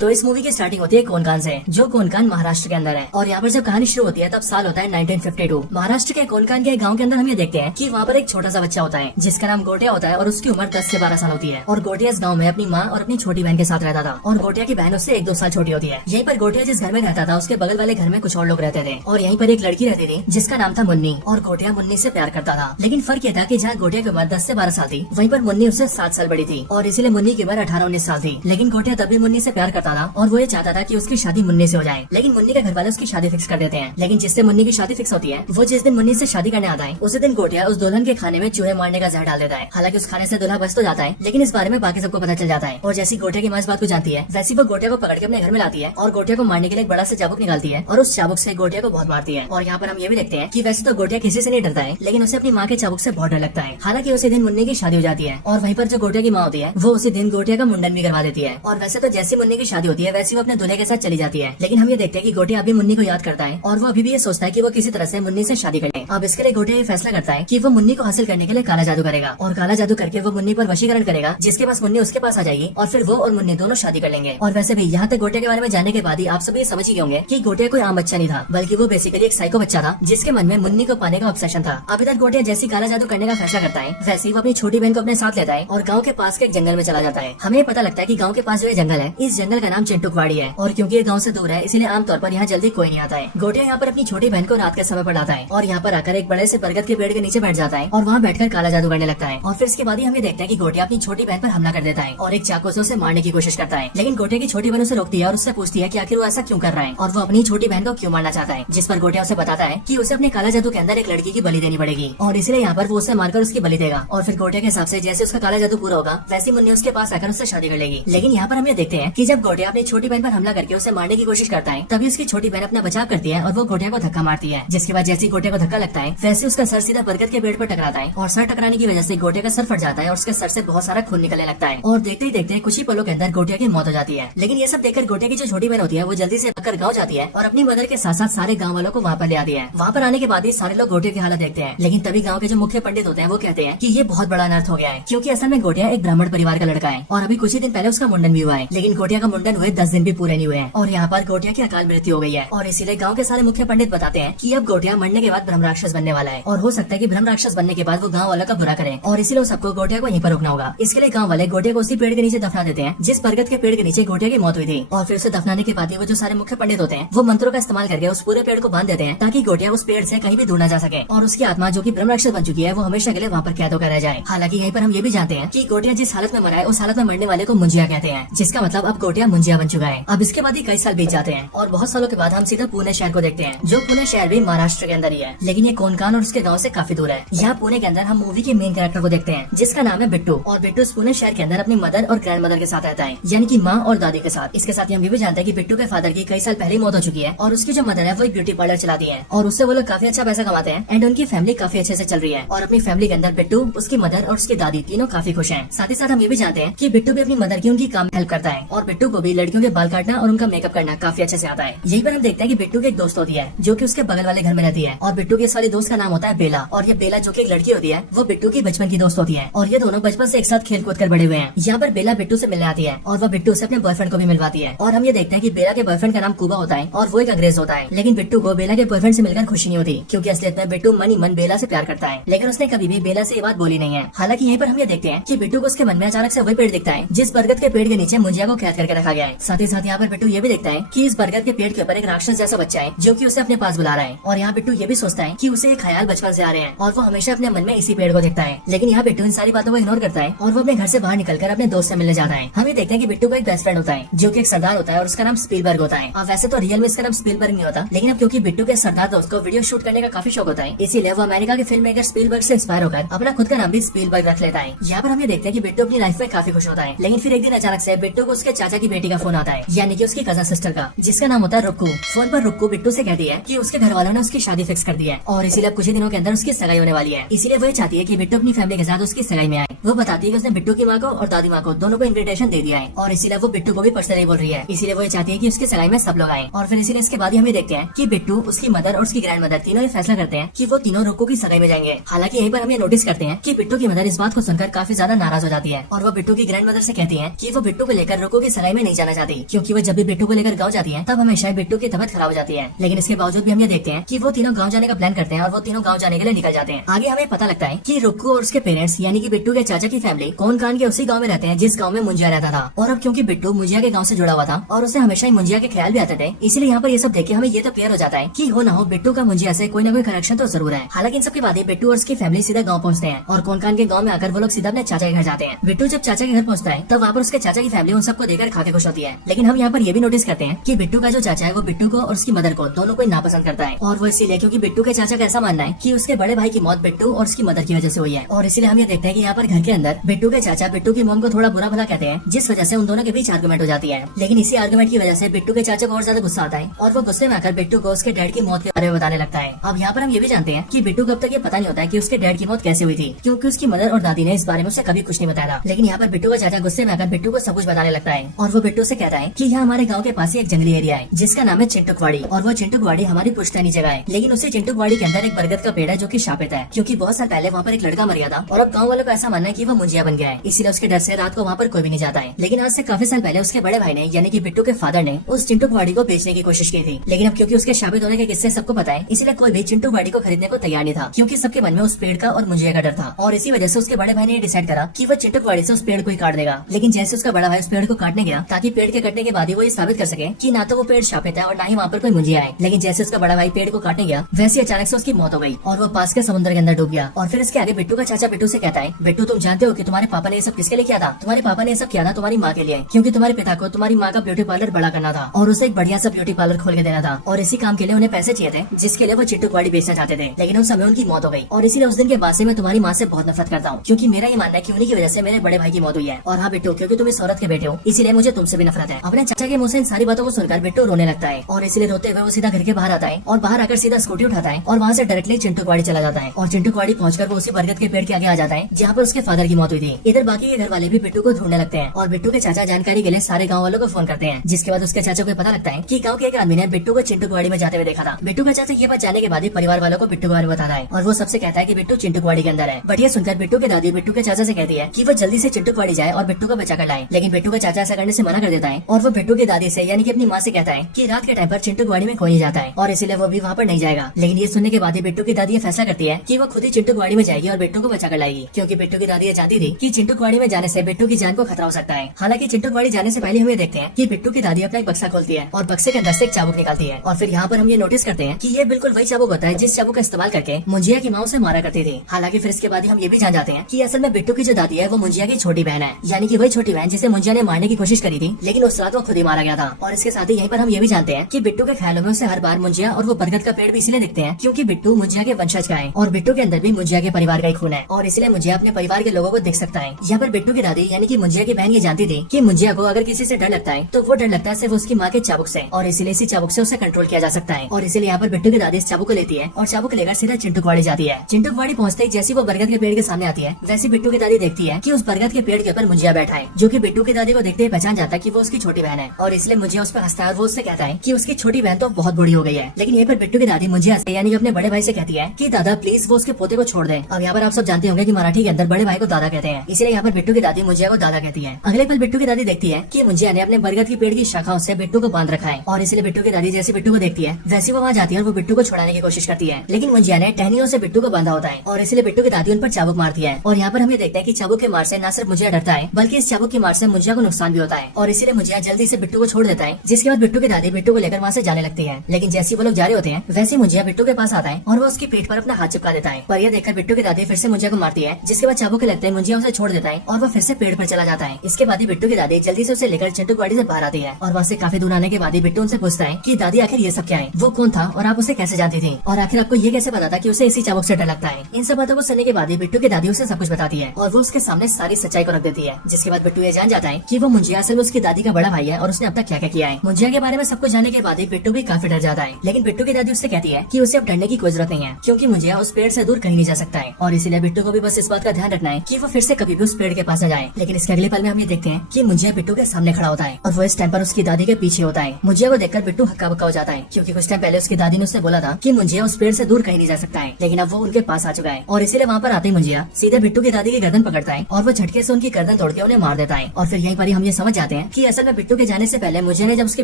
तो इस मूवी की स्टार्टिंग होती है कोनकान से, जो कोनकान महाराष्ट्र के अंदर है। और यहाँ पर जब कहानी शुरू होती है तब साल होता है 1952। महाराष्ट्र के कोनकान के गांव के अंदर हम ये देखते हैं कि वहाँ पर एक छोटा सा बच्चा होता है जिसका नाम गोटिया होता है और उसकी उम्र 10 से 12 साल होती है। और गोटिया इस गाँव में अपनी माँ और अपनी छोटी बहन के साथ रहता था और गोटिया की बहन उससे 1-2 साल छोटी होती है। यहीं पर गोटिया जिस घर में रहता था उसके बगल वाले घर में कुछ और लोग रहते थे और यहीं पर एक लड़की रहती थी जिसका नाम था मुन्नी। और गोटिया मुन्नी से प्यार करता था, लेकिन फर्क ये था कि जहाँ गोटिया की उम्र 10 से 12 साल थी वहीं पर मुन्नी उससे 7 साल बड़ी थी और इसीलिए मुन्नी की उम्र 18-19 साल थी। लेकिन गोटिया तब भी मुन्नी से प्यार करता था और वो ये चाहता था कि उसकी शादी मुन्नी से हो जाए। लेकिन मुन्नी के घर वाले उसकी शादी फिक्स कर देते हैं। लेकिन जिससे मुन्नी की शादी फिक्स होती है वो जिस दिन मुन्नी से शादी करने आता है उसी दिन गोटिया उस दुल्हन के खाने में चूहे मारने का जहर डाल देता है। हालांकि उस खाने से दूल्हा बच तो जाता है, लेकिन इस बारे में बाकी सबको पता चल जाता है। और जैसी गोटिया की माँ इस बात को जानती है वैसी वो गोटिया को पकड़ के अपने घर में लाती है और गोटिया को मारने के लिए एक बड़ा सा चाबुक निकालती है और उस चाबुक से गोटिया को बहुत मारती है। और यहाँ पर हम ये भी देखते हैं कि वैसे तो गोटिया किसी से नहीं डरता है, लेकिन उसे अपनी माँ के चाबुक से बहुत डर लगता है। हालांकि उसी दिन मुन्नी की शादी हो जाती है और वहीं पर जो गोटिया की माँ होती है वो उसी दिन गोटिया का मुंडन भी करवा देती है। और वैसे तो जैसी मुन्नी की शादी होती है वैसी वो अपने दूल्हे के साथ चली जाती है। लेकिन हम ये देखते हैं कि गोटिया अभी मुन्नी को याद करता है और वो अभी भी ये सोचता है कि वो किसी तरह से मुन्नी से शादी कर ले। अब इसके लिए गोटिया ये फैसला करता है कि वो मुन्नी को हासिल करने के लिए काला जादू करेगा और काला जादू करके वो मुन्नी पर वशीकरण करेगा, जिसके पास मुन्नी उसके पास आ जाएगी और फिर वो और मुन्नी दोनों शादी कर लेंगे। और वैसे भी यहाँ तक गोटिया के बारे में जानने के बाद ही आप सभी समझ ही गए होंगे कि गोटिया कोई आम बच्चा नहीं था, बल्कि वो बेसिकली एक साइको बच्चा था जिसके मन में मुन्नी को पाने का ऑब्सेशन था। अभी तक गोटिया जैसी काला जादू करने का फैसला करता है वैसे वो अपनी छोटी बहन को अपने साथ लेता है और गाँव के पास के एक जंगल में चला जाता है। हमें पता लगता है कि गाँव के पास जो ये जंगल है इस जंगल का नाम चिंटुकवाड़ी है और क्योंकि ये गाँव से दूर है इसलिए आमतौर पर यहाँ जल्दी कोई नहीं आता है। गोटिया यहाँ पर अपनी छोटी बहन को रात के समय पर लाता है और यहाँ पर आकर एक बड़े से बरगद के पेड़ के नीचे बैठ जाता है और वहाँ बैठकर काला जादू करने लगता है। और फिर इसके बाद ही हमें देखते हैं कि गोटिया अपनी छोटी बहन पर हमला कर देता है और एक चाकू से उसे मारने की कोशिश करता है। लेकिन गोटिया की छोटी बहन उसे रोकती है और उससे पूछती है कि आखिर वो ऐसा क्यों कर रहा है और वो अपनी छोटी बहन को क्यों मारना चाहता है। जिस पर गोटिया उसे बताता है कि उसे अपने काला जादू के अंदर एक लड़की की बलि देनी पड़ेगी और इसलिए यहाँ पर वो उसे मारकर उसकी बलि देगा। और फिर गोटिया के हिसाब से जैसे उसका काला जादू पूरा होगा वैसी मुन्नी उसके पास आकर उससे शादी कर लेगी। लेकिन यहाँ पर हम ये देखते हैं कि जब गोटिया अपनी छोटी बहन पर हमला करके उसे मारने की कोशिश करता है तभी उसकी छोटी बहन अपना बचाव करती है और वो गोटिया को धक्का मारती है। जिसके बाद जैसे गोटिया को धक्का लगता है वैसे उसका सर सीधा बरगद के पेड़ पर टकराता है और सर टकराने की वजह से गोटिया का सर फट जाता है और उसके सर से बहुत सारा खून निकलने लगता है। और देखते ही देखते कुछ ही पलों के अंदर गोटिया की मौत हो जाती है। लेकिन ये सब देखकर गोटिया की जो छोटी बहन होती है वो जल्दी से भागकर गाँव जाती है और अपनी मदर के साथ साथ सारे गाँव वालों को वहाँ पर ले आती है। वहाँ पर आने के बाद ही सारे लोग गोटिया की हालत देखते हैं। लेकिन तभी गाँव के जो मुख्य पंडित होते हैं वो कहते हैं कि ये बहुत बड़ा अनर्थ हो गया है, क्योंकि असल में गोटिया एक ब्राह्मण परिवार का लड़का है और अभी कुछ ही दिन पहले उसका मुंडन भी हुआ है। लेकिन गोटिया का मुंडन हुए 10 दिन भी पूरे नहीं हुए हैं और यहाँ पर गोटिया की अकाल मृत्यु हो गई है। और इसीलिए गाँव के सारे मुख्य पंडित बताते हैं कि अब गोटिया मरने के बाद ब्रह्म राक्षस बनने वाला है और हो सकता है कि ब्रह्म राक्षस बनने के बाद वो गाँव वालों का बुरा करे और इसीलिए सबको गोटिया को यहीं पर रोकना होगा। इसके लिए गाँव वाले गोटिया को उसी पेड़ के नीचे दफना देते हैं जिस बरगद के पेड़ के नीचे गोटिया की मौत हुई थी। और फिर उसे दफनाने के बाद वो जो सारे मुख्य पंडित होते हैं वो मंत्रों का इस्तेमाल करके उस पूरे पेड़ को बांध देते हैं ताकि गोटिया उस पेड़ से कहीं भी दूर न जा सके और उसकी आत्मा जो कि ब्रह्म राक्षस बन चुकी है वो हमेशा के लिए वहाँ पर कैद होकर रह जाए। हालांकि यहीं पर हम ये भी जानते हैं कि गोटिया जिस हालत में मरा है उस हालत में मरने वाले को मुंजिया कहते हैं, जिसका मतलब अब गोटिया मुंजिया बन चुका है। अब इसके बाद ही कई साल बीत जाते हैं और बहुत सालों के बाद हम सीधा पुणे शहर को देखते हैं, जो पुणे शहर भी महाराष्ट्र के अंदर ही है, लेकिन ये कोनकान और उसके गाँव से काफी दूर है। यहाँ पुणे के अंदर हम मूवी के मेन कैरेक्टर को देखते हैं जिसका नाम है बिट्टू। और बिट्टू इस पुणे शहर के अंदर अपनी मदर और ग्रैंड मदर के साथ रहता है, यानी कि माँ और दादी के साथ। इसके साथ हम ये भी जानते हैं कि बिट्टू के फादर की कई साल पहले ही मौत हो चुकी है और उसकी जो मदर है वो एक ब्यूटी पार्लर चलाती है और उससे वो लोग काफी अच्छा पैसा कमाते हैं एंड उनकी फैमिली काफी अच्छे से चल रही है। और अपनी फैमिली के अंदर बिट्टू, उसकी मदर और उसकी दादी तीनों काफी खुश हैं। साथ ही साथ हम ये भी जानते हैं कि बिट्टू भी अपनी मदर की उनकी काम हेल्प करता है और बिट्टू को भी लड़कियों के बाल काटना और उनका मेकअप करना काफी अच्छे से आता है। यहीं पर हम देखते हैं कि बिट्टू की एक दोस्त होती है जो कि उसके बगल वाले घर में रहती है और बिट्टू के इस वाली दोस्त का नाम होता है बेला। और ये बेला जो कि एक लड़की होती है वो बिट्टू की बचपन की दोस्त होती है और ये दोनों बचपन से एक साथ खेल कूद कर बड़े हुए हैं। यहाँ पर बेला बिट्टू से मिलने आती है और वह बिट्टू से अपने बॉयफ्रेंड को भी मिलवाती है। और हम ये देखते हैं कि बेला के बॉयफ्रेंड का नाम कुबा होता है और वो एक अंग्रेज होता है। लेकिन बिट्टू को बेला के बॉयफ्रेंड से मिलकर खुशी नहीं होती, क्योंकि असलियत में बिट्टू मन ही मन बेला से प्यार करता है, लेकिन उसने कभी भी बेला से ये बात बोली नहीं है। हालांकि यहीं पर हम ये देखते हैं कि बिट्टू को उसके मन में अचानक से वही पेड़ दिखता है जिस बरगद के पेड़ के नीचे मुंजिया को कैद करके रखा गया है। साथ ही साथ यहाँ पर बिट्टू ये भी देखता है कि इस बरगद के पेड़ के ऊपर एक राक्षस जैसा बच्चा है जो कि उसे अपने पास बुला रहा है। और यहाँ बिट्टू ये भी सोचता है कि उसे एक ख्याल बचपन से आ रहे हैं और वो हमेशा अपने मन में इसी पेड़ को देखता है। लेकिन यहाँ बिट्टू इन सारी बातों को इग्नोर करता है और वो अपने घर से बाहर निकलकर अपने दोस्त से मिलने जाता है। हम ये देखते हैं कि बिट्टू का एक बेस्ट फ्रेंड होता है जो कि एक सरदार होता है और उसका नाम स्पीलबर्ग होता है। वैसे तो रियल में इसका नाम स्पीलबर्ग नहीं होता, लेकिन अब क्योंकि बिट्टू के सरदार दोस्त को वीडियो शूट करने का काफी शौक होता है इसीलिए वो अमेरिका के फिल्म मेकर स्पीलबर्ग से इंस्पायर होकर अपना खुद का नाम भी स्पीलबर्ग रख लेता है। यहाँ पर हम ये देखते हैं कि बिट्टू अपनी लाइफ में काफी खुश होता है, लेकिन फिर एक दिन अचानक से बिट्टू को उसके चाचा की बेटी का फोन आता है, यानी कि उसकी कजन सिस्टर का, जिसका नाम होता है रुक्कू। फोन पर रुक्कू बिट्टू से कहती है कि उसके घर वालों ने उसकी शादी फिक्स कर दी है और इसीलिए अब कुछ ही दिनों के अंदर उसकी सगाई होने वाली है। इसीलिए वह चाहती है कि बिट्टू अपनी फैमिली के साथ उसकी सगाई में आए। वो बताती है कि उसने बिट्टू की माँ को और दादी माँ को दोनों को इन्विटेशन दे दिया है और इसीलिए वो बिट्टू को भी पर्सनली बोल रही है। इसीलिए वो चाहती है कि उसकी सगाई में सब लोग आए। और फिर इसीलिए इसके बाद हम ये देखते हैं कि बिट्टू, उसकी मदर और उसकी ग्रैंड मदर तीनों ये फैसला करते हैं कि वो तीनों रुक्कू की सगाई में जाएंगे। हालांकि यहीं पर हम ये नोटिस करते हैं कि बिट्टू की मदर इस बात को सुनकर काफी ज्यादा नाराज हो जाती है और वो बिट्टू की ग्रैंड मदर से कहती है कि वो बिट्टू को लेकर रुक्कू की सगाई में नहीं जाना चाहती, क्योंकि वो जब भी बिट्टू को लेकर गाँव जाती है तब हमेशा बिट्टू की तबियत खराब हो जाती है। लेकिन इसके बावजूद भी हम ये देखते हैं कि वो तीनों गाँव जाने का प्लान करते हैं और वो तीनों गाँव जाने के लिए निकल जाते हैं। आगे हमें पता लगता है कि रुक्कू और उसके पेरेंट्स यानी कि बिट्टू के चाचा की फैमिली कोनकान के उसी गांव में रहते हैं जिस गांव में मुंजिया रहता था। और अब क्योंकि बिट्टू मुंजिया के गांव से जुड़ा हुआ था और उसे हमेशा ही मुंजिया के ख्याल भी आते थे, इसलिए यहाँ पर ये सब देख के हमें ये तो क्लियर हो जाता है कि हो ना हो बिट्टू का मुंजिया से कोई ना कोई कनेक्शन तो जरूर है। हालांकि इन सबके बाद बिट्टू और उसकी फैमिली सीधा गाँव पहुंचते हैं और कोनकान के गाँव में आकर वो लोग सीधा अपने चाचा के घर जाते हैं। बिट्टू जब चाचा के घर पहुंचता है तब वहाँ पर उसके चाचा की फैमिली उन सबको देखकर खाके खुश होती है। लेकिन हम यहाँ पर ये भी नोटिस करते हैं कि बिट्टू का जो चाचा है वो बिट्टू को और उसकी मदर को दोनों को नापसंद करता है। और वो इसीलिए क्योंकि बिट्टू के चाचा का ऐसा मानना है कि उसके बड़े भाई की मौत बिट्टू और उसकी मदर की वजह से हुई है। और इसीलिए हम ये देखते हैं कि यहाँ पर घर के अंदर बिट्टू के चाचा बिट्टू की मॉम को थोड़ा बुरा भला कहते हैं, जिस वजह से उन दोनों के बीच आर्गुमेंट हो जाती है। लेकिन इसी आर्गुमेंट की वजह से बिट्टू के चाचा को और ज्यादा गुस्सा आता है और वो गुस्से में आकर बिट्टू को उसके डैड की मौत के बारे में बताने लगता है। अब यहाँ पर हम ये भी जानते हैं कि बिट्टू को अब तक ये पता नहीं होता है कि उसके डैड की मौत कैसे हुई थी, क्योंकि उसकी मदर और दादी ने इस बारे में उसे कभी कुछ नहीं बताया था। लेकिन यहाँ पर बिट्टू का चाचा गुस्से में आकर बिट्टू को सब कुछ बताने लगता है और वो बिट्टू से कहता है कि यहाँ हमारे गाँव के पास ही एक जंगली एरिया है जिसका नाम है चिंटुकवाड़ी, और वो चिंटुकवाड़ी हमारी पुश्तैनी जगह है। लेकिन उसी चिंटुकवाड़ी के अंदर एक बरगद का पेड़ है जो की शापित है, क्योंकि बहुत साल पहले वहाँ पर एक लड़का मर गया था और अब गाँव वालों को ऐसा मानना है कि वो मुंजिया बन गया है, इसीलिए उसके डर से रात को वहाँ पर कोई भी नहीं जाता है। लेकिन आज से काफी साल पहले उसके बड़े भाई ने यानी कि बिट्टू के फादर ने उस चिंटुकवाड़ी को बेचने की कोशिश की थी। लेकिन अब क्योंकि उसके शापित होने के किस्से सबको पता है, इसलिए कोई भी चिंटुकवाड़ी को खरीदने को तैयार नहीं था, क्योंकि सबके मन में उस पेड़ का और मुंजिया का डर था। और इसी वजह से उसके बड़े भाई ने डिसाइड करा कि वो चिंटुकवाड़ी से उस पेड़ को ही काट देगा। लेकिन जैसे उसका बड़ा भाई उस पेड़ को काटने गया ताकि पेड़ के कटने के बाद ही वो ये साबित कर सके कि ना तो वो पेड़ शापित है और ना ही वहाँ पर कोई मुंजिया है। लेकिन जैसे उसका बड़ा भाई पेड़ को काटने गया वैसे अचानक से उसकी मौत हो गई और वो पास के समुद्र के अंदर डूब गया। और फिर इसके आगे बिट्टू का चाचा बिट्टू से कहता है, बिट्टू तुम जानते हो कि तुम्हारे पापा ने ये सब किसके लिए किया था? तुम्हारे पापा ने ये सब किया था तुम्हारी माँ के लिए, क्योंकि तुम्हारे पिता को तुम्हारी माँ का ब्यूटी पार्लर बड़ा करना था और उसे एक बढ़िया सा ब्यूटी पार्लर खोल के देना था। और इसी काम के लिए उन्हें पैसे चाहिए थे जिसके लिए वो चिंटुकवाड़ी बेचना चाहते थे। लेकिन उस समय उनकी मौत हो गई और इसीलिए उस दिन के बाद से मैं तुम्हारी माँ से बहुत नफरत करता हूँ, क्योंकि मेरा ये मानना है कि उन्हीं की वजह से मेरे बड़े भाई की मौत हुई है। और हाँ बिट्टू, क्योंकि तुम इस औरत के बेटे हो इसीलिए मुझे तुमसे भी नफरत है। अपने चाचा के मुँह से इन सारी बातों को सुनकर बिट्टू रोने लगता है और इसलिए रोते हुए वो सीधा घर के बाहर आता है और बाहर आकर सीधा स्कूटी उठाता है और वहाँ से डायरेक्टली चिंटुकवाड़ी चला जाता है। और चिंटुकवाड़ी पहुंचकर वो उसी बरगद के पेड़ के आगे आ जाता है जहाँ पर उसके फादर की मौत हुई थी। इधर बाकी के घर वाले भी बिट्टू को ढूंढने लगते हैं और बिट्टू के चाचा जानकारी के लिए सारे गाँव वालों को फोन करते हैं, जिसके बाद उसके चाचा को पता लगता है कि गाँव के एक आदमी ने बिट्टू को चिंटुकवाड़ी में जाते हुए देखा था। बिट्टू का चाचा ये बात जाने के बाद ही परिवार वालों को बिट्टू के बारे में बताता है और वो सबसे कहता है कि बिट्टू चिंटुकवाड़ी के अंदर है। बट ये सुनकर बिट्टू के दादी बिट्टू के चाचा से कहती है कि वो जल्दी से चिंटुकवाड़ी जाए और बिट्टू को बचा कर लाए। लेकिन बिट्टू का चाचा ऐसा करने से मना कर देता है और वो बिट्टू की दादी से यानी कि अपनी माँ से कहता है कि रात के टाइम पर चिंटुकवाड़ी में कोई नहीं जाता है और इसलिए वो भी वहाँ पर नहीं जाएगा। लेकिन ये सुनने के बाद ही बिट्टू की दादी ये फैसला करती है कि वो खुद ही चिंटुकवाड़ी में जाएगी और बिट्टू को बचा कर लाएगी, क्योंकि बिट्टू की दादी ये जानती थी कि चिंटुकवाड़ी में जाने से बिट्टू की जान को खतरा हो सकता है। हालांकि चिंटुकवाड़ी जाने से पहले हम ये देखते हैं कि बिट्टू की दादी अपना एक बक्सा खोलती है और बक्से के अंदर से एक चाबुक निकालती है। और फिर यहाँ पर हम ये नोटिस करते हैं कि ये बिल्कुल वही चाबुक होता है जिस चाबुक का इस्तेमाल करके मुंजिया की माँ उसे मारा करती थी। हालांकि फिर इसके बाद हम ये भी जान जाते हैं कि असल में बिट्टू की जो दादी है वो मुंजिया की छोटी बहन है, यानी कि वही छोटी बहन जिसे मुंजिया ने मारने की कोशिश करी थी, लेकिन उस रात वो खुद ही मारा गया था। और इसके साथ ही यहीं पर हम ये भी जानते हैं कि बिट्टू के ख्यालों में उसे हर बार मुंजिया और वो बरगद का पेड़ भी इसलिए दिखते हैं क्योंकि बिट्टू मुंजिया के वंशज का है और बिट्टू के अंदर भी मुंजिया के परिवार का ही खून है और इसलिए मुंजिया अपने परिवार के लोगों को देख सकता है। यहाँ पर बिट्टू की दादी यानी कि मुंजिया की बहन ये जानती थी कि मुंजिया को अगर किसी से डर लगता है तो वो डर लगता है सिर्फ उसकी माँ के चाबुक से और इसीलिए इसी चाबुक से उसे कंट्रोल किया जा सकता है। और इसीलिए यहाँ पर बिट्टू की दादी इस चाबुक को लेती है और चाबुक लेकर सीधा चिंटुकवाड़ी जाती है। चिंटुकवाड़ी पहुंचते ही जैसी वो बरगद के पेड़ के सामने आती है वैसी बिट्टू की दादी देखती है कि उस बरगद के पेड़ के ऊपर मुंजिया बैठा है, जो कि बिट्टू की दादी को देखते ही पहचान जाता है कि वो उसकी छोटी बहन है और इसलिए मुंजिया उस पर हंसता है और वो उससे कहता है कि उसकी छोटी बहन तो बहुत बड़ी हो गई है। लेकिन यहाँ पर बिट्टू की दादी मुंजिया से यानी कि अपने बड़े भाई से कहती है कि दादा प्लीज वो उसके पोते को छोड़ दे। अब यहाँ पर आप सब जानते होंगे कि मराठी के अंदर बड़े भाई को दादा कहते हैं, इसलिए यहाँ पर बिट्टू की दादी मुंजिया को दादा कहती है। अगले पल बिट्टू की दादी देखती है कि मुंजिया ने अपने बरगद की पेड़ की शाखाओं से बिट्टू को बांध रखा है और इसलिए बिट्टू की दादी जैसे बिट्टू को देखती है वैसे वो वहाँ जाती है और वो बिट्टू को छुड़ाने की कोशिश करती है, लेकिन मुंजिया ने टहनियों से बिट्टू को बांधा होता है और इसलिए बिट्टू की दादी उन पर चाबुक मारती है। और यहाँ पर हम ये देखते हैं कि चाबुक के मार से न सिर्फ मुंजिया डरता है बल्कि इस चाबुक की मार से मुंजिया को नुकसान भी होता है और इसीलिए मुंजिया जल्दी से बिट्टू को छोड़ देता है, जिसके बाद बिट्टू की दादी बिट्टू को लेकर वहाँ से जाने लगती है। लेकिन जैसे वो लोग जा रहे होते हैं वैसे मुंजिया बिट्टू के पास आता है और वो उसकी पीठ पर अपना हाथ चिपका देता है, पर यह देखकर बिट्टू की दादी फिर से मुंजिया को मारती है, जिसके बाद चाबुक के लगते हैं मुंजिया उसे छोड़ देता है और वो फिर से पेड़ पर चला जाता है। इसके बाद ही बिट्टू की दादी जल्दी से उसे लेकर चिंटुकवाड़ी से बाहर आती है और वहाँ से काफी दूर आने के बाद ही बिट्टू उनसे पूछता है कि दादी आखिर ये सब क्या है, वो कौन था और आप उसे कैसे जानती थी और आखिर आपको ये कैसे पता था कि उसे इसी चाबुक से डर लगता है। इन सब बातों को सुनने के बाद ही बिट्टू की दादी उसे सब कुछ बताती है और वो उसके सामने सारी सच्चाई को रख देती है, जिसके बाद बिट्टू ये जान जाता है कि वो मुंजिया असल में उसकी दादी का बड़ा भाई है और उसने अब तक क्या क्या किया है। मुंजिया के बारे में सब कुछ जानने के बाद ही बिट्टू भी काफी डर जाता है, लेकिन बिट्टू की दादी उससे कहती है कि उसे अब डरने की कोई जरूरत नहीं है क्योंकि मुंजिया उस पेड़ से दूर कहीं नहीं जा सकता है और इसीलिए बिट्टू को भी बस इस बात का ध्यान रखना देखना है कि वो फिर से कभी भी उस पेड़ के पास न जाए। लेकिन इसके अगले पल में हम ये देखते हैं कि मुंजिया बिट्टू के सामने खड़ा होता है और वो इस टाइम पर उसकी दादी के पीछे होता है। मुंजिया को देखकर बिट्टू हक्का बक्का हो जाता है, क्योंकि कुछ टाइम पहले उसकी दादी ने उससे बोला था कि मुंजिया उस पेड़ से दूर कहीं नहीं जा सकता है, लेकिन अब वो उनके पास आ चुका है। और इसीलिए वहाँ पर आते ही मुंजिया सीधे बिट्टू की दादी की गर्दन पकड़ता है और वो झटके से उनकी गर्दन तोड़ के उन्हें मार देता है। और फिर यहीं पर ही हम ये समझ जाते हैं कि असल में बिट्टू के जाने से पहले मुंजिया ने जब उसके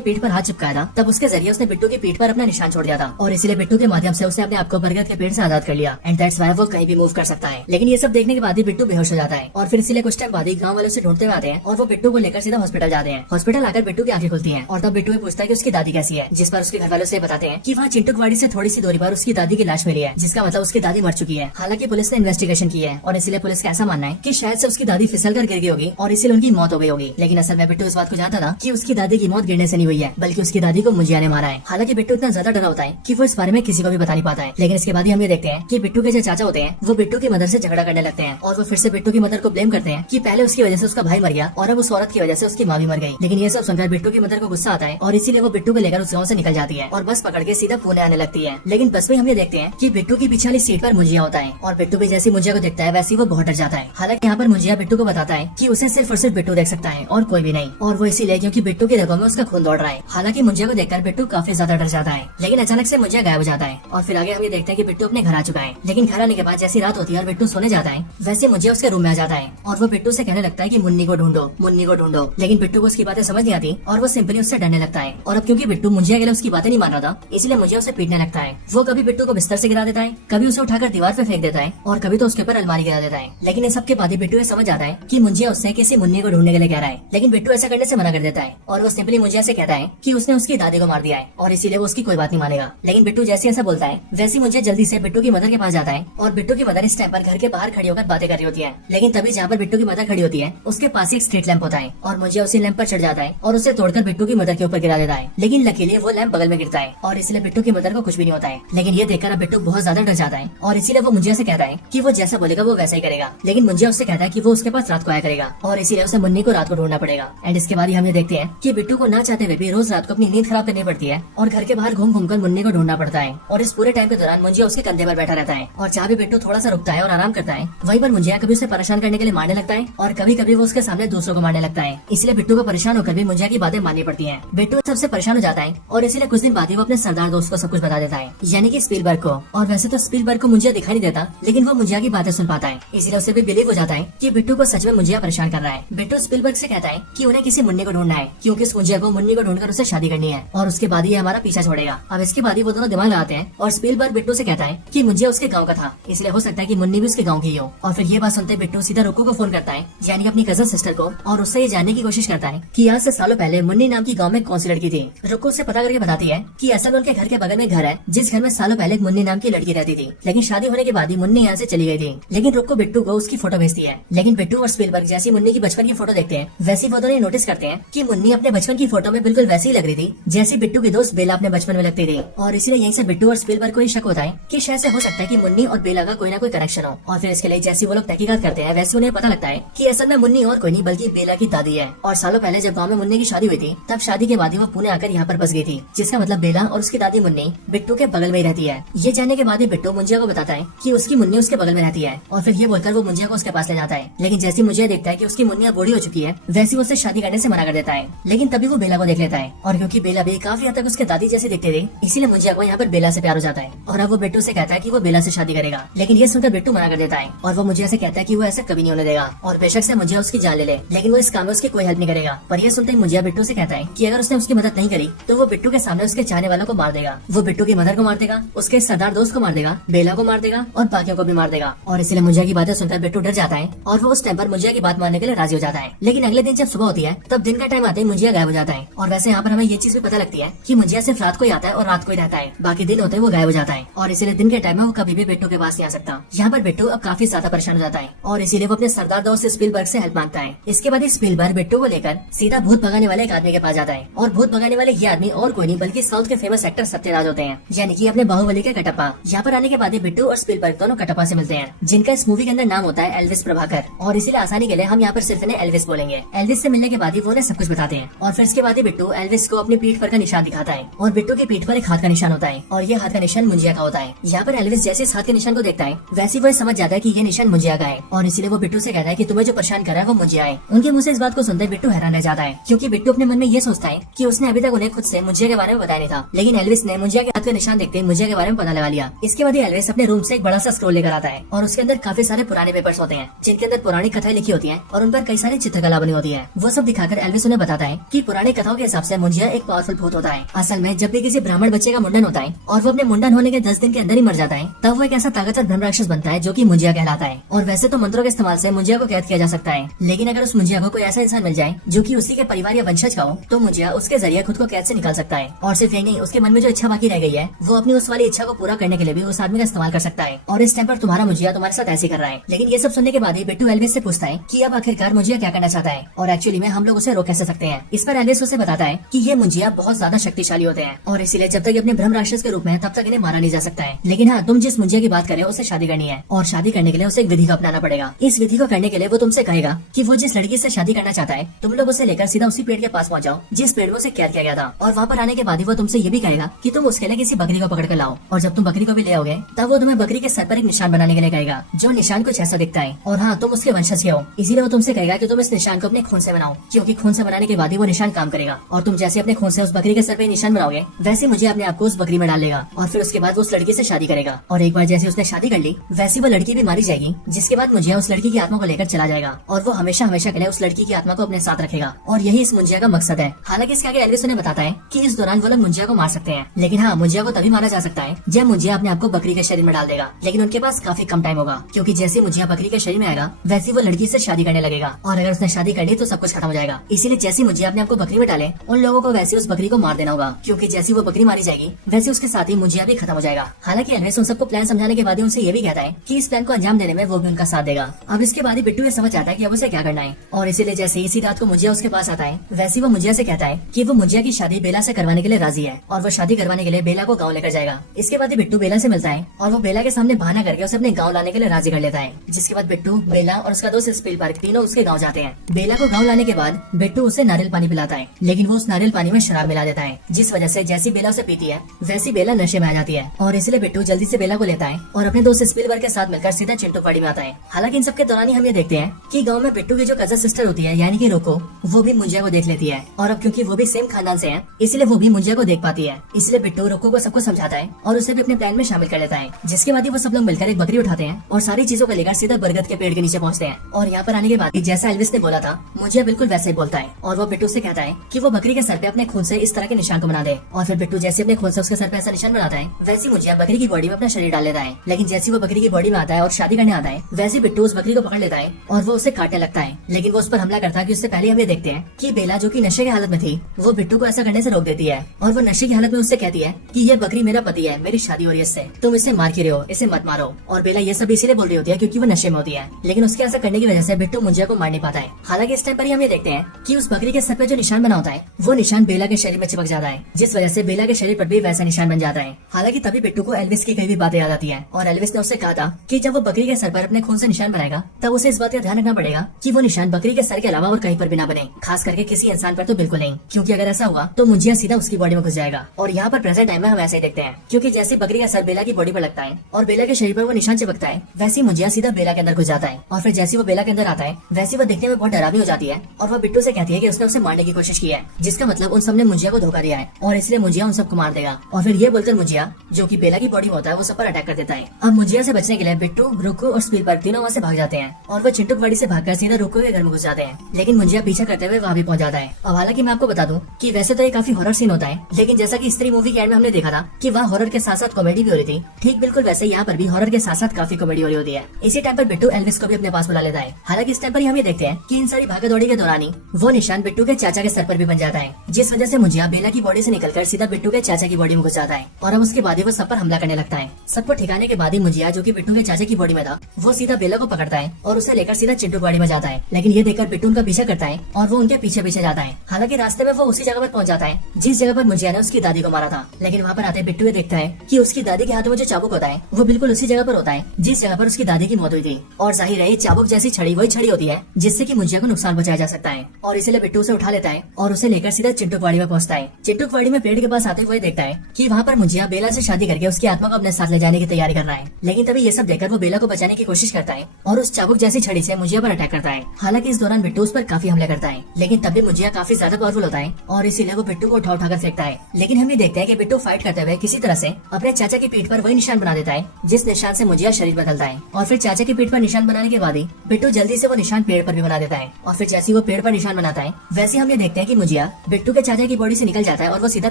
पीठ पर हाथ चिपकाया था, तब उसके जरिए उसने बिट्टू की पीठ पर अपना निशान छोड़ दिया था और इसीलिए बिट्टू के माध्यम से उसने अपने आप को बरगद के पेड़ से आजाद कर लिया। एंड दैट्स व्हाई वो कहीं भी मूव कर सकता है। लेकिन ये सब देखने के बाद ही बिट्टू बेहोश हो जाता है और फिर इसीलिए कुछ टाइम बाद ही गाँव वाले उसे ढूंढते हुए आते हैं और वो बिट्टू को लेकर सीधा हॉस्पिटल जाते हैं। हॉस्पिटल आकर बिट्टू की आंखें खुलती हैं और तब बिट्टू ये पूछता है कि उसकी दादी कैसी है, जिस पर उसके घर वालों से बताते हैं कि वहाँ चिंटुकवाड़ी से थोड़ी सी दूरी पर उसकी दादी की लाश मिली है, जिसका मतलब उसकी दादी मर चुकी है। हालांकि पुलिस ने इन्वेस्टिगेशन की है और इसीलिए पुलिस का ऐसा मानना है कि शायद से उसकी दादी फिसल कर गिर गई होगी और इसीलिए उनकी मौत हो गई होगी। लेकिन असल में बिट्टू इस बात को जानता था कि उसकी दादी की मौत गिरने से नहीं हुई है, बल्कि उसकी दादी को मुंजिया ने मारा है। हालांकि बिट्टू इतना ज्यादा डरा होता है कि वो इस बारे में किसी को भी बता नहीं पाता है। लेकिन इसके बाद ही हम ये देखते हैं कि बिट्टू के जो चाचा होते हैं वो बिट्टू की मदर से झगड़ा करने लगते हैं और वो फिर से बिट्टू की मदर को ब्लेम करते हैं कि पहले उसकी वजह से उसका भाई मर गया और अब उस औरत की वजह से उसकी माँ भी मर गई। लेकिन ये सब सुनकर बिट्टू की मदर को गुस्सा आता है और इसीलिए वो बिट्टू को लेकर उस गाँव से निकल जाती है और बस पकड़ के सीधा पुणे आने लगती है। लेकिन बस में हम ये देखते हैं कि बिट्टू की पीछे वाली सीट पर मुंजिया होता है और बिट्टू भी जैसी मुंजिया को देखता है वैसे वो बहुत डर जाता है। हालांकि यहाँ पर मुंजिया बिट्टू को बताता है कि उसे सिर्फ और सिर्फ बिट्टू देख सकता है और कोई भी नहीं, और वो इसीलिए क्योंकि बिट्टू की रगों में उसका खून दौड़ रहा है। हालांकि मुंजिया को देखकर बिट्टू काफी ज्यादा डर जाता है, लेकिन अचानक से मुंजिया गायब हो जाता है और फिर आगे हम ये देखते हैं कि बिट्टू अपने घर आ चुका है। लेकिन घर आने के बाद जैसी रात होती है और बिट्टू सोने जाता है, वैसे मुंजिया उसके रूम में आ जाता है और वो बिट्टू से कहने लगता है कि मुन्नी को ढूंढो, मुन्नी को ढूंढो। लेकिन बिट्टू को उसकी बातें समझ नहीं आती और वो सिंपली उससे डरने लगता है। और अब क्योंकि बिट्टू मुंजिया के लिए उसकी बातें नहीं मान रहा था, इसलिए मुंजिया उसे पीटने लगता है। वो कभी बिट्टू को बिस्तर से गिरा देता है, कभी उसे उठाकर दीवार पे फेंक देता है और कभी तो उसके ऊपर अलमारी गिरा देता है। लेकिन इन सब के बाद ही बिट्टू ये समझ जाता है कि मुंजिया उससे किसी मुन्नी को ढूंढने के लिए कह रहा है। लेकिन बिट्टू ऐसा करने से मना कर देता है और वो सिंपली मुंजिया से कहता है कि उसने उसकी दादी को मार दिया है और इसीलिए वो उसकी कोई बात नहीं मानेगा। लेकिन बिट्टू जैसे ऐसा बोलता है वैसे मुंजिया जल्दी से बिट्टू की मदर के पास जाता है और बिट्टू की मदर इस टाइम पर घर के बाहर खड़ी होकर बातें कर रही होती है। लेकिन तभी जहाँ पर बिट्टू की मदर खड़ी होती है उसके पास एक स्ट्रीट लैंप होता है और मुंजिया उसी लैंप पर चढ़ जाता है और उसे तोड़कर बिट्टू की मदर के ऊपर गिरा देता है। लेकिन लकीली वो लैंप बगल में गिरता है और इसलिए बिट्टू की मदर को कुछ भी नहीं होता है। लेकिन ये देखकर अब बिट्टू बहुत ज्यादा डर जाता है और इसीलिए वो मुंजिया से कहता है कि वो जैसा बोलेगा वो वैसा ही करेगा। लेकिन मुंजिया उससे कहता है कि वो उसके पास रात को आया करेगा और इसीलिए उसे मुन्नी को रात को ढूंढना पड़ेगा। एंड इसके बाद हम ये देखते हैं कि बिट्टू को ना चाहते हुए भी रोज रात को अपनी नींद खराब करनी पड़ती है और घर के बाहर घूम घूमकर मुन्नी को ढूंढना पड़ता है। और इस पूरे टाइम के दौरान मुंजिया उसके कंधे पर बैठा रहता है और जहाँ भी बिट्टू थोड़ा सा रुकता है और आराम करता है, वहीं पर मुंजिया कभी उसे परेशान करने के लिए मारने लगता है और कभी कभी वो उसके सामने दूसरों को मारने लगता है। इसलिए बिट्टू को परेशान होकर भी मुंजिया की बातें माननी पड़ती है। बिट्टू सबसे परेशान हो जाता है और इसीलिए कुछ दिन बाद ही वो अपने सरदार दोस्त को सब कुछ बता देता है, यानी कि स्पीलबर्ग को। और वैसे तो स्पीलबर्ग को मुंजिया दिखाई नहीं देता, लेकिन वो मुंजिया की बातें सुन पाता है, इसलिए उसे भी बिलीव हो जाता है कि बिट्टू को सच में मुंजिया परेशान कर रहा है। बिट्टू स्पीलबर्ग से कहता है कि उन्हें किसी मुन्नी को ढूंढना है, क्योंकि इस मुंजिया को मुन्नी को ढूंढकर उससे शादी करनी है और उसके बाद ही हमारा पीछा छोड़ेगा। अब इसके बाद ही वो दोनों दिमाग लगाते हैं और स्पीलबर्ग बिट्टू से कहता है कि मुंजिया उसके गाँव का था, इसलिए हो सकता है कि मुन्नी भी उसके गाँव की हो। और फिर ये बात सुनते बिट्टू सीधा रुक्कू को फोन करता है, यानी अपनी कजन सिस्टर को, और उससे ये जानने की कोशिश करता है कि आज से सालों पहले मुन्नी नाम की गाँव में कौन सी लड़की थी। रुक्कू से पता करके बताती है कि असल में उनके घर के बगल में घर है, जिस घर में सालों पहले एक मुन्नी नाम की लड़की रहती थी, लेकिन शादी होने के बाद ही मुन्नी यहाँ से चली गई थी। लेकिन रुक्कू बिट्टू को उसकी फोटो भेजती है। लेकिन बिट्टू और स्पीलबर्ग जैसी मुन्नी की बचपन की फोटो देखते हैं, वैसी वो दोनों नोटिस करते हैं कि मुन्नी अपने बचपन की फोटो में बिल्कुल वैसी ही लग रही थी जैसी बिट्टू की दोस्त बेला अपने बचपन में लगती थी। और इसलिए यहीं से बिट्टू और स्पीलबर्ग को ये शक होता है कि शायद से हो सकता है कि मुन्नी और बेला का कोई ना कोई कनेक्शन हो। और फिर इसके लिए जैसी वो लोग तहकीकात करते हैं, वैसे उन्हें पता लगता है कि असल में मुन्नी और कोई नहीं बल्कि बेला की दादी है। और सालों पहले जब गाँव में मुन्नी की शादी हुई थी, तब शादी के बाद ही वो पुणे आकर यहाँ पर बस गई थी, जिसका मतलब बेला और उसकी दादी मुन्नी बिट्टू के बगल में ही रहती है। ये जानने के बाद ही बिट्टू मुंजिया को बताता है कि उसकी मुन्नी उसके बगल में रहती है और फिर ये बोलकर वो मुंजिया को उसके पास ले जाता है। लेकिन जैसी मुंजिया देखता है कि उसकी मुन्नी बूढ़ी हो चुकी है, वैसी उससे शादी करने से मना कर देता है। लेकिन तभी वो बेला को देख लेता है और क्योंकि बेला भी काफी हद तक उसके दादी जैसी दिखती थी, इसीलिए मुंजिया को यहाँ पर बेला से प्यार हो जाता है और अब वो बिट्टू से कहता है कि वो बेला से शादी करेगा। लेकिन ये सुनकर बिट्टू मना कर देता है और वो मुंजिया से कहता है कि वो ऐसा कभी नहीं होने देगा और बेशक से मुंजिया उसकी जान ले, लेकिन वो इस काम में उसकी कोई हेल्प नहीं करेगा। पर ये सुनते ही मुंजिया बिट्टू से कहता है कि अगर उसने उसकी मदद नहीं करी तो वो बिट्टू के सामने उसके चाहने वालों को मार देगा। वो बिट्टू की मदर को मार देगा, उसके सरदार दोस्त को मार देगा, बेला को मार देगा और बाकियों को भी मार देगा। और इसलिए मुंजिया की बातें सुनकर बिट्टू डर जाता है और वो उस टाइम पर मुंजिया की बात मानने के लिए राजी हो जाता है। लेकिन अगले दिन जब सुबह होती है, तब दिन का टाइम आते ही मुंजिया गायब हो जाता है। और वैसे यहाँ पर हमें ये चीज भी पता लगती है कि मुंजिया सिर्फ रात को ही आता है और रात को ही रहता है, बाकी दिन होते वो गायब हो जाता है। और इसीलिए दिन के टाइम में वो कभी भी बिट्टू के पास नहीं आ सकता। यहाँ पर बिट्टू अब काफी ज्यादा परेशान हो जाता है और इसीलिए वो अपने सरदार दोस्त स्पीलबर्ग से हेल्प मांगता है। इसके बाद स्पीलबर्ग बिट्टू को लेकर सीधा भूत भगाने वाले एक आदमी के पास जाता है और भूत भगाने वाले ये आदमी और कोई नहीं बल्कि साउथ के फेमस एक्टर सत्यराज होते हैं, यानी कि अपने बाहुबली के कटप्पा। यहाँ पर आने के बाद बिट्टू और स्पीलबर्ग दोनों कटप्पा से मिलते हैं, जिनका इस मूवी के अंदर नाम होता है एल्विस प्रभाकर। और इसीलिए आसानी के लिए हम यहाँ पर सिर्फ इन्हें एल्विस बोलेंगे। एल्विस से मिलने के बाद ही वो उन्हें सब कुछ बताते हैं और फिर इसके बाद ही बिट्टू एल्विस को अपनी पीठ पर का निशान दिखाता है और बिट्टू की पीठ पर एक हाथ का निशान होता है और ये हाथ का निशान मुंजिया का होता है। यहाँ पर एल्विस जैसे इस हाथ के निशान को देखता है, वैसे वो समझ जाता है कि ये निशान मुंजिया मुंजिया का है और इसीलिए वो बिट्टू से कहता है कि तुम्हें जो परेशान कर रहा है वो मुंजिया है। उनके मुंह से इस बात को सुनते बिट्टू हैरान रह जाता है, क्योंकि बिट्टू अपने मन में ये सोचता है कि उसने अभी तक उन्हें खुद से मुंजिया के बारे में बताया नहीं था, लेकिन एल्विस ने मुंजिया के हाथ का निशान देखते ही मुंजिया के बारे में पता लगा लिया। इसके बाद एल्विस अपने रूम से एक बड़ा सा स्क्रोल लेकर आता है और उसके अंदर काफी सारे पुराने पेपर्स होते हैं जिनके अंदर पुरानी कथाएं लिखी होती हैं और उन पर कई सारी चित्रकला बनी होती है। वो सब दिखाकर एल्विस उन्हें बताता है कि पुरानी कथाओं के हिसाब से मुंजिया एक पावरफुल भूत होता है। असल में जब भी किसी ब्राह्मण बच्चे का मुंडन होता है और वो अपने मुंडन होने के 10 दिन के अंदर ही मर जाता है, तब वो एक ऐसा ताकतवर ब्रह्म राक्षस बनता है जो कि मुंजिया कहलाता है। और वैसे तो मंत्रों के इस्तेमाल से मुंजिया को कैद किया जा सकता है, लेकिन अगर उस मुंजिया को कोई ऐसा इंसान मिल जाए जो कि उसी के परिवार या वंशज का हो, तो मुंजिया उसके जरिए खुद को कैद से निकाल सकता है। और सिर्फ यही नहीं, उसके मन में जो इच्छा बाकी रह गई है वो अपनी उस वाली इच्छा को पूरा करने के लिए भी उस आदमी का इस्तेमाल कर सकता है। और इस टाइम पर तुम्हारा मुंजिया तुम्हारे साथ ऐसे कर रहा है। लेकिन ये सब सुनने के बाद ही बिट्टू एल्विस से पूछता है कि अब आखिरकार मुंजिया क्या करना चाहता है और एक्चुअली में हम लोग उसे रोक कैसे सकते हैं। इस पर एल्विस उसे बताता है कि ये मुंजिया बहुत ज्यादा शक्तिशाली होते हैं और इसीलिए जब तक ये अपने ब्रह्म राक्षस के रूप में है तब तक इन्हें मारा नहीं जा सकता है। लेकिन हाँ, तुम जिस मुंजिया की बात कर रहे हो उसे शादी करनी है और शादी करने के लिए उसे एक विधि को अपनाना पड़ेगा। इस विधि को करने के लिए वो तुमसे कहेगा कि वो जिस लड़की से शादी करना चाहता है तुम लोग उसे लेकर सीधा उसी पेड़ के पास पहुंच जाओ जिस पेड़ में उसे कैद किया गया था। और वहाँ पर आने के बाद ही वो तुमसे ये भी कहेगा कि तुम उसके लिए किसी बकरी को पकड़ कर लाओ और जब तुम बकरी को भी ले आओगे तब वो तुम्हें बकरी के सर पर एक निशान बनाने के लिए कहेगा जो निशान कुछ ऐसा दिखता है। और हाँ, तुम उसके वंशज के हो, इसीलिए वो तुमसे कहेगा कि तुम इस निशान को अपने खून से बनाओ, क्योंकि खून से बनाने के बाद ही वो निशान काम करेगा। और तुम जैसे अपने खून से उस बकरी के सर पे निशान बनाओगे वैसे मुझे अपने आप को उस बकरी में डाल लेगा और फिर उसके बाद वो उस लड़की से शादी करेगा। और एक बार जैसे उसने शादी कर ली वैसी वो लड़की भी मारी जाएगी, जिसके बाद मुंजिया उस लड़की की आत्मा को लेकर चला जाएगा और वो हमेशा हमेशा के लिए उस लड़की की आत्मा को अपने साथ रखेगा। और यही इस मुंजिया का मकसद है। हालांकि इसके आगे एल्विस उन्हें बताता है कि इस दौरान वो लोग मुंजिया को मार सकते हैं, लेकिन हाँ, मुंजिया को तभी मारा जा सकता है जब मुंजिया अपने आप को बकरी के शरीर में डाल देगा। लेकिन उनके पास काफी कम टाइम होगा, क्योंकि जैसे मुंजिया बकरी के शरीर में आएगा वैसे वो लड़की से शादी करने लगेगा और अगर उसने शादी कर ली तो सब कुछ खत्म हो जाएगा। इसीलिए जैसे मुंजिया अपने आप को बकरी में डाले उन लोगों को वैसे उस बकरी को मार देना होगा, क्योंकि जैसी वो बकरी मारी जाएगी वैसे उसके साथ ही मुंजिया भी खत्म हो जाएगा। हालांकि एल्विस उन सबको प्लान समझाने के बाद उनसे ये भी कहता है कि इस प्लान को अंजाम देने में वो भी उनका साथ देगा। अब इसके बाद ही बिट्टू ये समझ जाता है कि अब उसे क्या करना है और इसीलिए जैसे इसी रात को मुंजिया उसके पास आता है वैसे वो मुंजिया से कहता है कि वो मुंजिया की शादी बेला से करवाने के लिए राजी है और वो शादी करवाने के लिए बेला को गाँव लेकर जाएगा। इसके बाद ही बिट्टू बेला से मिलता है और वो बेला के सामने बहाना करके उसे अपने गाँव लाने के लिए राजी कर लेता है। जिसके बाद बिट्टू, बेला और उसका दोस्त स्पीलबर्ग तीनों उसके गाँव जाते हैं। बेला को गाँव लाने के बाद बिट्टू उसे नारियल पानी पिलाता है, लेकिन वो उस नारियल पानी में शराब मिला देता है, जिस वजह से जैसी बेला उसे पीती है वैसी बेला नशे में आ जाती है। और इसलिए बिट्टू जल्दी से बेला को लेता है और अपने दोस्त स्पीलबर्ग के साथ मिलकर सीधा चिंटूपाड़ी में आता है। हालांकि इन सबके दौरान ही हम ये देखते हैं कि गांव में बिट्टू की जो कजन सिस्टर होती है यानी कि रोको, वो भी मुंजिया को देख लेती है और अब क्योंकि वो भी सेम खानदान से हैं, इसलिए वो भी मुंजिया को देख पाती है। इसलिए बिट्टू रोको को सबको समझाता है और उसे भी अपने प्लान में शामिल कर लेता है। जिसके बाद ही वो सब लोग मिलकर एक बकरी उठाते हैं और सारी चीजों को लेकर सीधा बरगद के पेड़ के नीचे पहुंचते हैं। और यहाँ पर आने के बाद जैसा एल्विस ने बोला था मुंजिया बिल्कुल वैसे ही बोलता है और वो बिट्टू से कहता है कि वो बकरी के सर पे अपने खून से इस तरह के निशान को बना दे। और फिर बिट्टू जैसे अपने खून से उसके सर पे ऐसा निशान बनाता है वैसी मुंजिया बकरी की बॉडी में अपना शरीर डाल लेता है। लेकिन जैसी वो बकरी की बॉडी में आता है और शादी करने आता है वैसे बिट्टू उस बकरी को पकड़ लेता है और वो उसे काटने लगता है। लेकिन वो उस पर हमला करता है कि उससे पहले हम ये देखते हैं कि बेला जो कि नशे की हालत में थी वो बिट्टू को ऐसा करने से रोक देती है और वो नशे की हालत में उससे कहती है कि ये बकरी मेरा पति है, मेरी शादी हो रही है इससे, तुम इसे मार क्यों रहे हो, इसे मत मारो। और बेला ये सब इसीलिए बोल रही होती है क्योंकि वो नशे में होती है। लेकिन उसके ऐसा करने की वजह से बिट्टू मुंजिया को मार नहीं पाता है। हालांकि इस टाइम पर हम ये देखते हैं कि उस बकरी के सर पे जो निशान बना होता है वो निशान बेला के शरीर में चिपक जाता है, जिस वजह से बेला के शरीर पर भी वैसा निशान बन जाता है। हालांकि तभी बिट्टू को एल्विस की कई भी बातें याद आती है और एल्विस ने उससे कहा था कि जब वो बकरी के सर पर अपने खून से निशान बनाएगा तब उसे इस बात का ध्यान रखना पड़ेगा कि वो निशान बकरी के सर के अलावा और कहीं पर भी ना बने, खास करके किसी इंसान पर तो बिल्कुल नहीं, क्योंकि अगर ऐसा हुआ तो मुंजिया सीधा उसकी बॉडी में घुस जाएगा। और यहाँ पर प्रेजेंट टाइम में हम ऐसे ही देखते हैं, क्योंकि जैसे बकरी का सर बेला की बॉडी पर लगता है और बेला के शरीर पर वो निशान चिपकता है वैसी मुंजिया सीधा बेला के अंदर घुस जाता है। और फिर जैसे वो बेला के अंदर आता है वैसे वो दिखने में बहुत डरावनी हो जाती है और वो बिट्टू से कहती है कि उसने उसे मारने की कोशिश की है, जिसका मतलब उन सब ने मुंजिया को धोखा दिया है और इसलिए मुंजिया उन सबको मार देगा। और फिर ये बोलकर मुंजिया जो कि बेला की बॉडी में होता है वो सब पर अटैक कर देता है। अब मुंजिया से बचने के लिए बिट्टू, रुक्कू और स्पीलबर्ग तीनों वहाँ से भाग जाते हैं और वो चिंटूपाड़ी से भागकर सीधा रुक्कू के घर में घुस जाते हैं। लेकिन मुंजिया पीछा करते हुए वहाँ भी पहुँच जाता है। अब हालांकि मैं आपको बता दूं कि वैसे तो ये काफी हॉरर सीन होता है, लेकिन जैसा कि स्त्री मूवी के एंड में हमने देखा था कि वहाँ हॉरर के साथ साथ कॉमेडी भी हो रही थी, ठीक बिल्कुल वैसे यहाँ पर भी हॉरर के साथ साथ काफी कॉमेडी हो रही होती है। इसी टाइम पर बिट्टू एल्विस को भी अपने पास बुला लेता है। हालांकि इस टाइम पर हम ये देखते हैं कि इन सारी भागा दौड़ी के दौरान ही वो निशान बिट्टू के चाचा के सर पर भी बन जाता है, जिस वजह से मुंजिया बेला की बॉडी से निकलकर सीधा बिट्टू के चाचा की बॉडी में घुस जाता है। और अब उसके बाद ही वो सब पर हमला करने लगता है। सबको ठिकाने के बाद ही मुंजिया जो कि बिट्टू के चाचा की बॉडी में था वो सीधा बेला को पकड़ता है और उसे लेकर सीधा चिंटूपाड़ी में जाता है। लेकिन ये देखकर बिट्टू उनका पीछा करता है और वो उनके पीछे पीछे जाता है। हालांकि रास्ते में वो उसी जगह पर पहुंच जाता है जिस जगह पर मुंजिया ने उसकी दादी को मारा था। लेकिन वहाँ पर आते बिट्टू ये देखता है कि उसकी दादी के हाथ में जो चाबुक होता है वो बिल्कुल उसी जगह पर होता है जिस जगह पर उसकी दादी की मौत हुई थी। और जाहिर है चाबुक जैसी छड़ी वही छड़ी होती है जिससे कि मुंजिया को नुकसान पहुंचाया जा सकता है। और इसलिए बिट्टू उसे उठा लेता है और उसे लेकर सीधा चिंटूपाड़ी में पहुंचता है। चिंटूपाड़ी में पेड़ के पास आते हुए देखता है कि वहाँ पर मुंजिया बेला से शादी करके उसकी आत्मा को अपने साथ ले जाने की तैयारी कर रहा है। लेकिन तभी ये सब देखकर वो बेला को बचाने की कोशिश कोशिश करता है और उस चाबुक जैसी छड़ी से मुजिया पर अटैक करता है। हालांकि इस दौरान बिट्टू उस पर काफी हमले करता है, लेकिन तब भी मुजिया काफी ज्यादा पावरफुल होता है और इसीलिए वो बिट्टू को उठाकर फेंकता है। लेकिन हम ये देखते हैं कि बिट्टू फाइट करते हुए किसी तरह से अपने चाचा की पीठ पर वही निशान बना देता है जिस निशान से मुजिया शरीर बदलता है। और फिर चाचा की पीठ पर निशान बनाने के बाद ही बिट्टू जल्दी से वो निशान पेड़ पर भी बना देता है। और फिर जैसे वो पेड़ पर निशान बनाता है वैसे हम ये देखते हैं कि मुजिया बिट्टू के चाचा की बॉडी से निकल जाता है और वो सीधा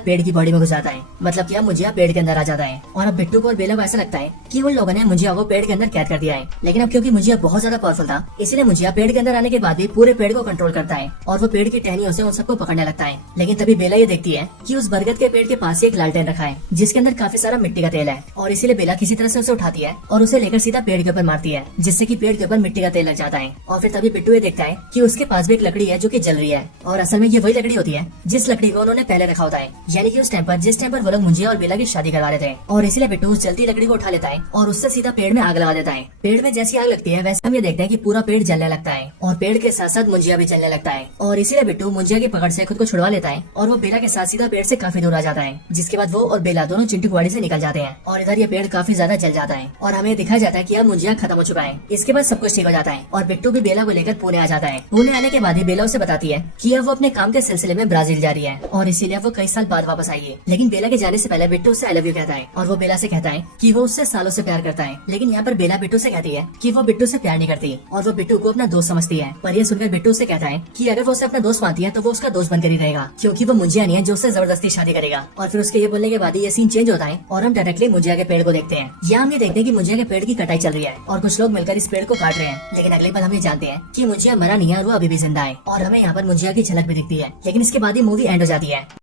पेड़ की बॉडी में घुस जाता है। मतलब क्या मुजिया पेड़ के अंदर आ जाता है। और अब बिट्टू को और बेला को ऐसा लगता है कि उन लोगों ने मुजिया को पेड़ के अंदर कैद कर दिया है। लेकिन अब क्योंकि मुजिया बहुत ज्यादा पावरफुल था, इसीलिए मुजिया पेड़ के अंदर आने के बाद भी पूरे पेड़ को कंट्रोल करता है और वो पेड़ की टहनियों से उन सबको पकड़ने लगता है। लेकिन तभी बेला ये देखती है कि उस बरगद के पेड़ के पास ही एक लालटेन रखा है जिसके अंदर काफी सारा मिट्टी का तेल है। और इसीलिए बेला किसी तरह से उसे उठाती है और उसे लेकर सीधा पेड़ के ऊपर मारती है, जिससे कि पेड़ के ऊपर मिट्टी का तेल लग जाता है। और फिर तभी बिट्टू ये देखता है कि उसके पास भी एक लकड़ी है जो कि जल रही है। और असल में ये वही लकड़ी होती है जिस लकड़ी को उन्होंने पहले रखा होता है, यानी कि उस टाइम पर जिस टाइम पर वो लोग मुजिया और बेला की शादी करवा रहे थे। और इसीलिए बिट्टू उस जलती लकड़ी को उठा लेता है और उससे सीधा पेड़ में आग लगा देता है। पेड़ में जैसी आग लगती है वैसे हम ये देखते हैं कि पूरा पेड़ जलने लगता है और पेड़ के साथ साथ मुंजिया भी जलने लगता है। और इसीलिए बिट्टू मुंजिया की पकड़ से खुद को छुड़वा लेता है और वो बेला के साथ सीधा पेड़ से काफी दूर आ जाता है। जिसके बाद वो और बेला दोनों चिंटू की वाड़ी से निकल जाते हैं और इधर ये पेड़ काफी ज्यादा जल जाता है और हमें दिखाया जाता है कि अब मुंजिया खत्म हो चुका है। इसके बाद सब कुछ ठीक हो जाता है और बिट्टू भी बेला को लेकर पुणे आ जाता है। पुणे आने के बाद ही बेला उसे बताती है कि अब वो अपने काम के सिलसिले में ब्राजील जा रही है और इसीलिए वो कई साल बाद वापस आई है। लेकिन बेला के जाने से पहले बिट्टू उससे आई लव यू कहता है और वो बेला से कहता है कि वो उससे सालों से प्यार करता है। लेकिन यहाँ पर बेला बिट्टू से कहती है कि वो बिट्टू से प्यार नहीं करती और वो बिट्टू को अपना दोस्त समझती है। पर ये सुनकर बिट्टू से कहता है कि अगर वो उसे अपना दोस्त मानती है तो वो उसका दोस्त बनकर ही रहेगा, क्योंकि वो मुंजिया नहीं है जो उससे जबरदस्ती शादी करेगा। और फिर उसके ये बोलने के बाद ये सीन चेंज होता है और हम डायरेक्टली मुंजिया के पेड़ को देखते हैं। यहाँ हम ये देखते हैं कि मुंजिया के पेड़ की कटाई चल रही है और कुछ लोग मिलकर इस पेड़ को काट रहे हैं। लेकिन अगले पल हम ये जानते हैं कि मुंजिया मरा नहीं है और वो अभी भी जिंदा है और हमें यहाँ पर मुंजिया की झलक भी दिखती है। लेकिन इसके बाद ही मूवी एंड हो जाती है।